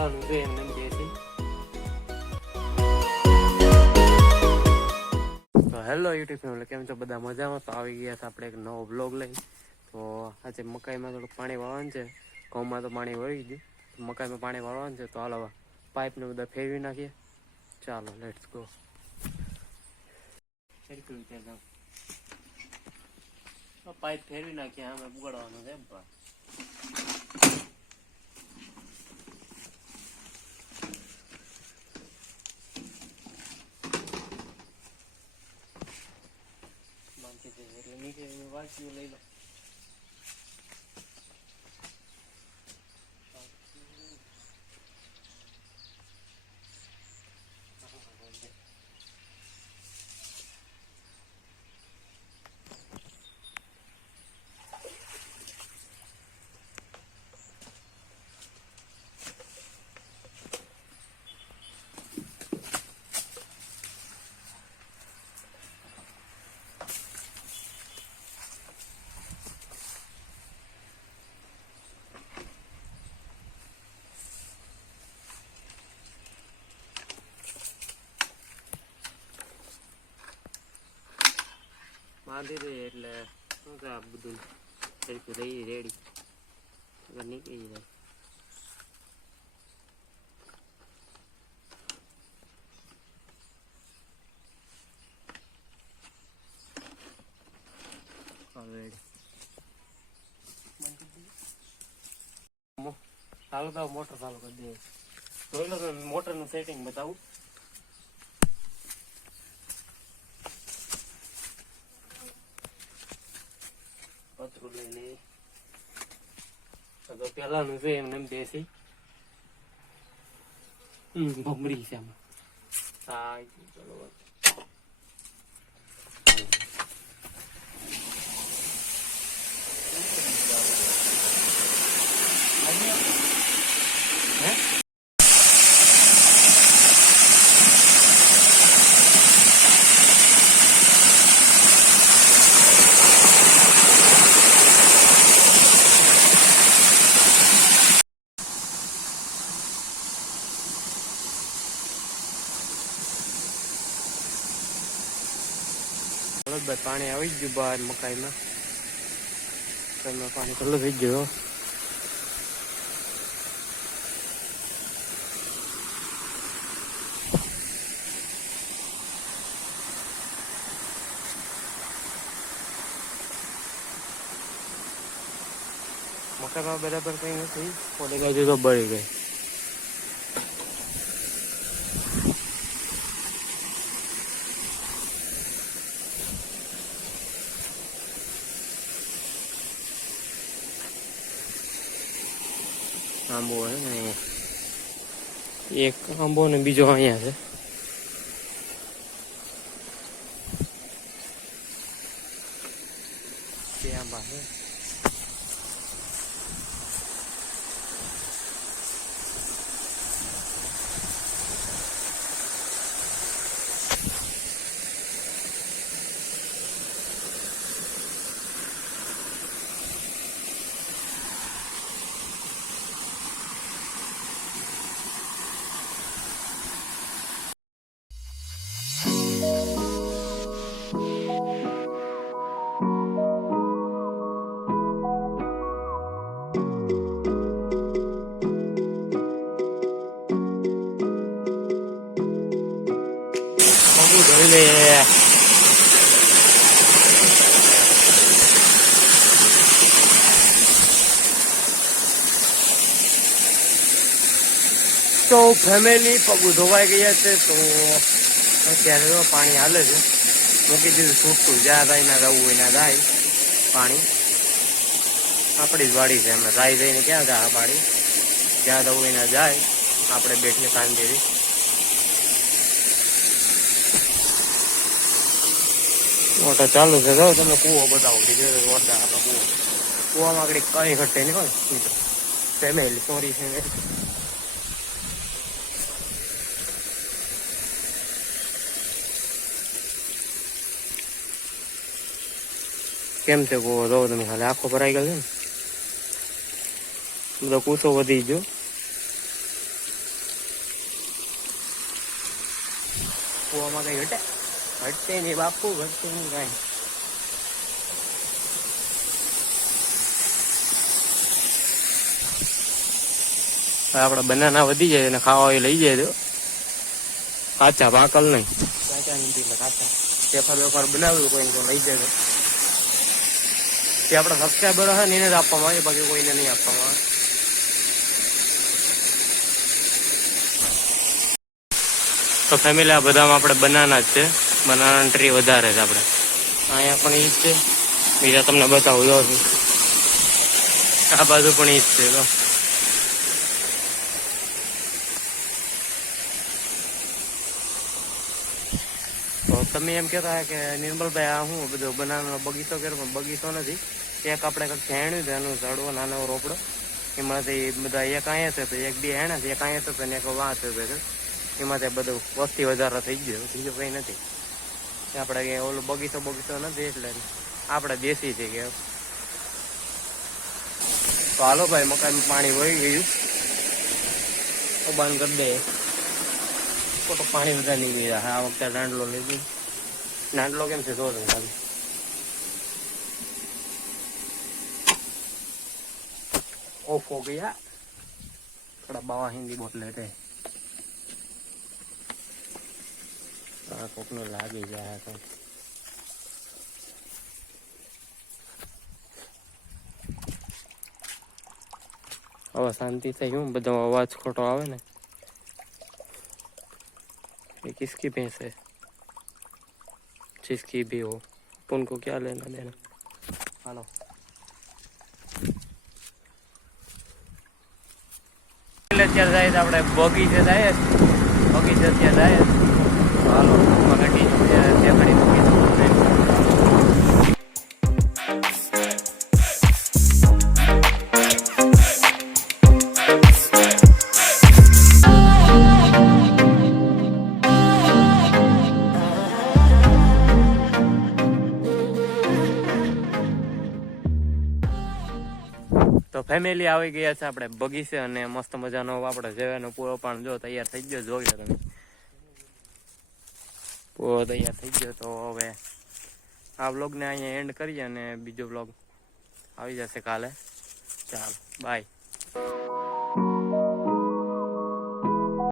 પહેલાનું છે એમને દેશી. તો હેલો યુટ્યુબ ફેમિલી, કેમ છો બધા? મજામાં? તો આવી ગયા છે આપણે એક નવો બ્લોગ લઈ. તો આજે મકાઈમાં થોડુંક પાણી વાળવાનું છે. ઘઉંમાં તો પાણી વળી ગયું, મકાઈમાં પાણી વાળવાનું છે. તો હાલો પાઇપને બધા ફેરવી નાખીએ. ચાલો લેટ્સ ગો. પાઇપ ફેરવી નાખીએ, આમે ઉગાડવાનું છે. એટલે નીચે વાંચ્યું લઈ લો. બાંધી દઈએ એટલે શું છે, આ બધું સરખું રહી રેડી નીકળી જાય. ચાલુ તો મોટર ચાલુ કરી દઈએ. જોઈ લો તમે મોટરનું સેટિંગ બતાવું. પતરું લઈ લઈએ. તો પેલાનું છે એમને દેશી ભમરી છે આમાં. ચલો પાણી આવી ગયું બહાર મકાઈમાં. પાણી ચાલુ થઈ ગયું. મકાઈમાં બરાબર કઈ નથી. ઓલી બાજુ તો બળી ગઈ. આંબો હે ને એક આંબો ને બીજો અહીંયા છે. બે આંબા છે. ધોઈ લઈએ. તો ફેમિલી પગું ધોવાઈ ગયા છે. તો અત્યારે તો પાણી હાલે છે. મૂકી દીધું છૂટતું, જ્યાં રાઈ ના જવું હોય ના જાય. પાણી આપણી જ વાડી છે. એમાં રાઈ જઈને ક્યાં જાય પાણી? જ્યાં જવું હોય ના જાય. આપણે બેઠીને કાંદેરી મોટર ચાલુ છે. જો તમે કૂવો બતાવો જોરદાર. આપણો કૂવો, કૂવામાં આગળ કઈ ઘટે નહીં હોય મિત્રો. Family sorry family. કેમ છે કૂવો? જો તમે ખાલી આખો ભરાઈ ગયો છે ને. બધો કૂસો વધી ગયો. આમાં કઈ ઘટે નહીં બાપુ, ઘટે નહીં કાંઈ. આપડે બનાના વધી જાય અને ખાવા લઈ જાય તો કાચા પાકલ નહીં, કાચા નથી એટલે કાચા પેપર વેપાર બનાવ્યું કોઈ તો લઈ જાય તે આપડા સબસ્ક્રાઈબર હે ને એને જ આપવામાં આવે, બાકી કોઈને નહીં આપવામાં આવે. તો ફેમિલી આ બધામાં આપણે બનાના જ છે, બનાના ટ્રી વધારે છે આપણે અહીંયા પણ ઈ જ છે. બીજા તમને બતાવું જો આ બાજુ પણ ઈ જ છે. તો તમે એમ કહેતા કે નિર્મલભાઈ આ હું બધો બનાવવાનો બગીચો કર્યો, પણ બગીચો નથી. એક આપણે કંઈક હેણ્યું હતું એનું ઝાડવો નાનો રોપડો, એમાંથી બધા એક અહીંયા છે તો એક બે હેણા છે, એક અહીંયા છે ને એક વાં છે, એમાંથી બધું વસ્તી વધારો થઈ ગયો, બીજું કંઈ નથી. આપણે કે ઓલું બગીચો નથી એટલે આપણે દેશી છે કે. તો હાલો ભાઈ મકાનમાં પાણી વહી ગયું, બંધ કરી દે. તો પાણી બધા નીકળી જાય. આ વખતે દાંડલો લીધું. દાંડલો કેમ છે જોજો ખાલી. ઓફ હો ગયા થોડા બાવા હિન્દી બોટલે રે કોકનો લાગી જાય તો. હવે શાંતિ થઈ ગયું, બધો અવાજ ખોટો આવે ને. ये किसकी भैंस है, जिसकी भी हो उनको क्या लेना देना. हालो અત્યારે જાય આપણે બગીચે જાય, બગીચે અત્યારે જાય. હાલો ગાડી દેખાડી બગીચો. તો ફેમિલી આવી ગયા છે આપણે બગીચે અને મસ્ત મજાનો આપણે જેવાનો પૂરો પણ જો તૈયાર થઈ ગયો. જોઈ લો તમે પૂરો તૈયાર થઈ ગયો. તો હવે આ વ્લોગને અહીંયા એન્ડ કરીએ અને બીજો વ્લોગ આવી જશે કાલે. ચાલો બાય.